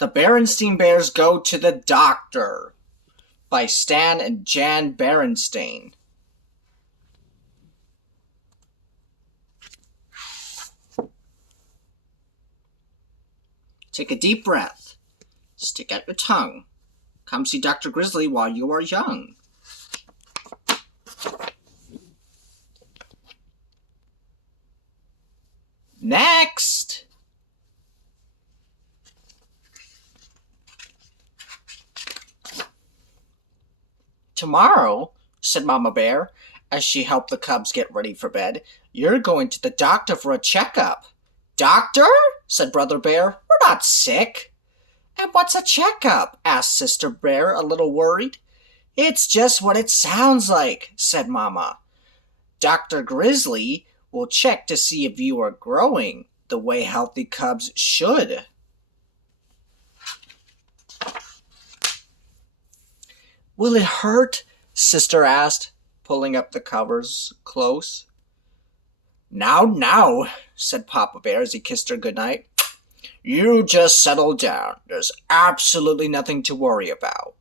The Berenstain Bears Go to the Doctor by Stan and Jan Berenstain. Take a deep breath. Stick out your tongue. Come see Dr. Grizzly while you are young. Next! Tomorrow, said Mama Bear, as she helped the cubs get ready for bed, you're going to the doctor for a checkup. Doctor? Said Brother Bear. We're not sick. And what's a checkup? Asked Sister Bear, a little worried. It's just what it sounds like, said Mama. Dr. Grizzly will check to see if you are growing the way healthy cubs should. Will it hurt? Sister asked, pulling up the covers close. Now, said Papa Bear as he kissed her goodnight. You just settle down. There's absolutely nothing to worry about.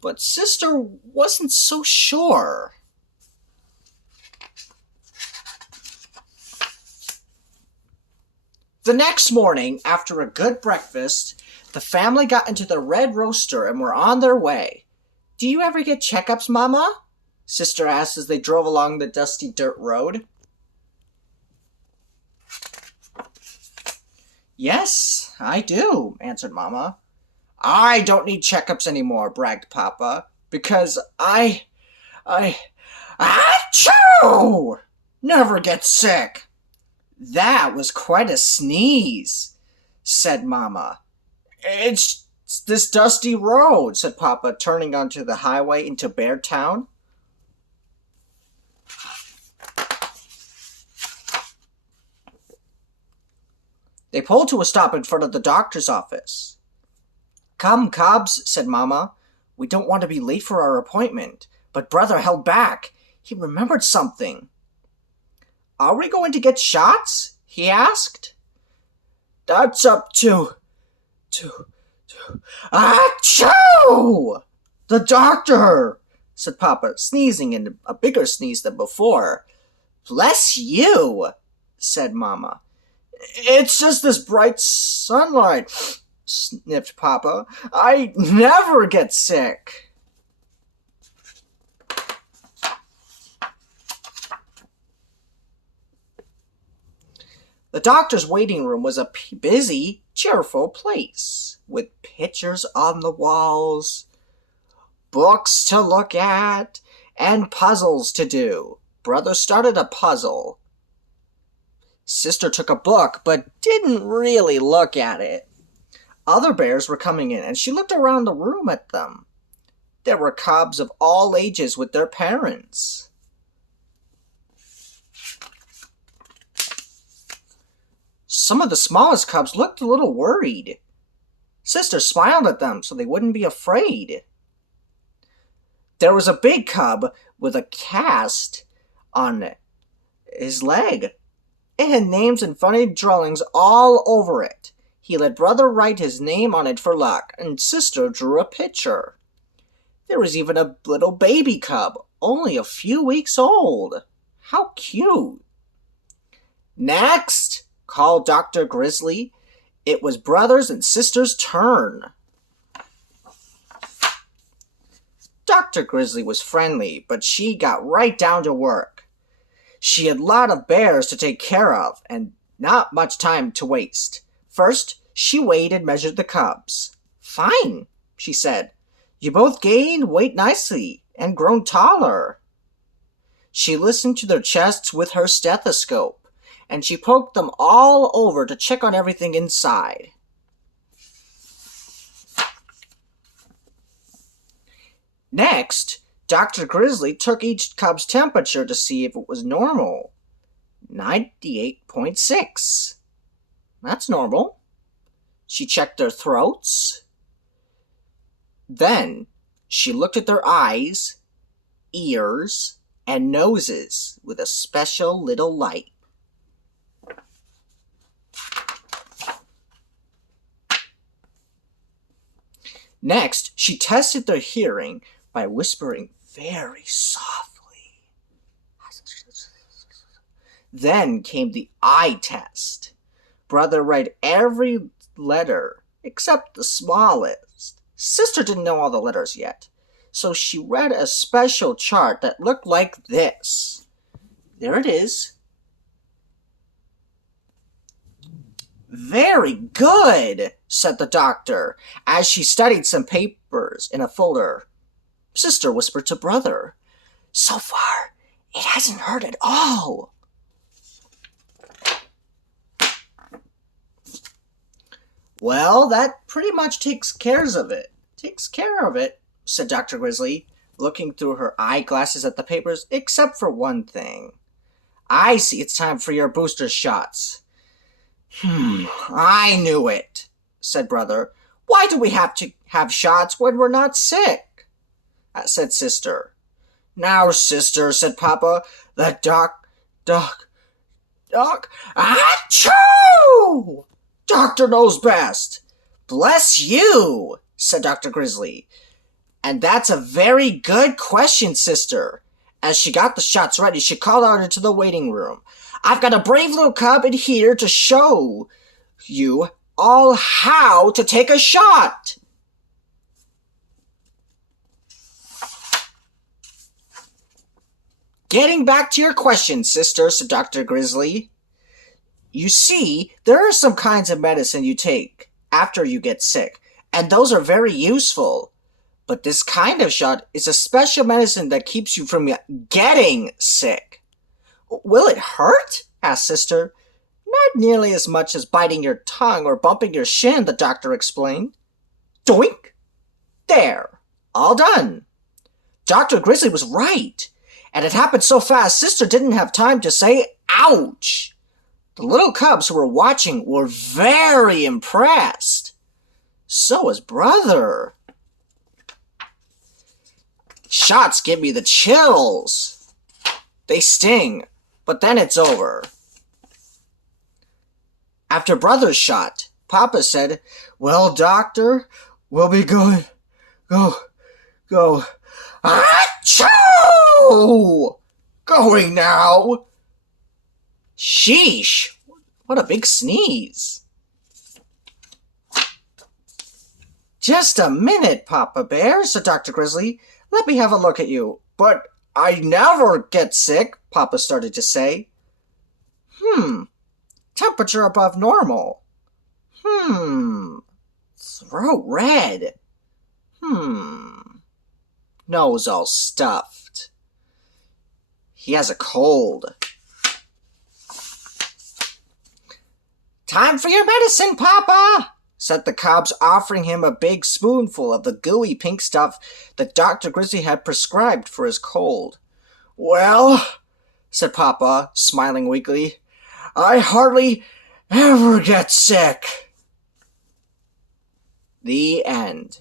But Sister wasn't so sure. The next morning, after a good breakfast, the family got into the red roaster and were on their way. Do you ever get checkups, Mama? Sister asked as they drove along the dusty dirt road. Yes, I do, answered Mama. I don't need checkups anymore, bragged Papa, because Achoo! Never get sick. That was quite a sneeze, said Mama. It's this dusty road, said Papa, turning onto the highway into Bear Town. They pulled to a stop in front of the doctor's office. Come, cubs, said Mama. We don't want to be late for our appointment, but Brother held back. He remembered something. Are we going to get shots? He asked. That's up to Achoo! The doctor, said Papa, sneezing in a bigger sneeze than before. Bless you, said Mama. It's just this bright sunlight, sniffed Papa. I never get sick. The doctor's waiting room was a busy, cheerful place, with pictures on the walls, books to look at, and puzzles to do. Brother started a puzzle. Sister took a book, but didn't really look at it. Other bears were coming in, and she looked around the room at them. There were cubs of all ages with their parents. Some of the smallest cubs looked a little worried. Sister smiled at them so they wouldn't be afraid. There was a big cub with a cast on his leg. It had names and funny drawings all over it. He let Brother write his name on it for luck, and Sister drew a picture. There was even a little baby cub, only a few weeks old. How cute! Next, called Dr. Grizzly. It was Brother's and Sister's turn. Dr. Grizzly was friendly, but she got right down to work. She had a lot of bears to take care of, and not much time to waste. First, she weighed and measured the cubs. Fine, she said. You both gained weight nicely and grown taller. She listened to their chests with her stethoscope, and she poked them all over to check on everything inside. Next, Dr. Grizzly took each cub's temperature to see if it was normal. 98.6. That's normal. She checked their throats. Then, she looked at their eyes, ears, and noses with a special little light. Next, she tested their hearing by whispering very softly. Then came the eye test. Brother read every letter except the smallest. Sister didn't know all the letters yet, so she read a special chart that looked like this. There it is. Very good, said the doctor, as she studied some papers in a folder. Sister whispered to Brother, so far, it hasn't hurt at all. Well, that pretty much takes care of it. Said Dr. Grizzly, looking through her eyeglasses at the papers, except for one thing. I see it's time for your booster shots. I knew it, said Brother. Why do we have to have shots when we're not sick? Said Sister. Now, Sister, said Papa, the doc, achoo! Doctor knows best. Bless you, said Dr. Grizzly. And that's a very good question, Sister. As she got the shots ready, she called out into the waiting room. I've got a brave little cub in here to show you all how to take a shot. Getting back to your question, Sister, said Dr. Grizzly. You see, there are some kinds of medicine you take after you get sick, and those are very useful. But this kind of shot is a special medicine that keeps you from getting sick. Will it hurt? Asked Sister. Not nearly as much as biting your tongue or bumping your shin, the doctor explained. Doink! There! All done! Dr. Grizzly was right, and it happened so fast Sister didn't have time to say, ouch! The little cubs who were watching were very impressed. So was Brother. Shots give me the chills. They sting, but then it's over. After Brother's shot, Papa said, well, Doctor, we'll be go. Achoo! Going now. Sheesh, what a big sneeze. Just a minute, Papa Bear, said Dr. Grizzly. Let me have a look at you. But I never get sick, Papa started to say. Temperature above normal. Throat red. Nose all stuffed. He has a cold. Time for your medicine, Papa, said the cubs, offering him a big spoonful of the gooey pink stuff that Dr. Grizzly had prescribed for his cold. Well, said Papa, smiling weakly, I hardly ever get sick. The end.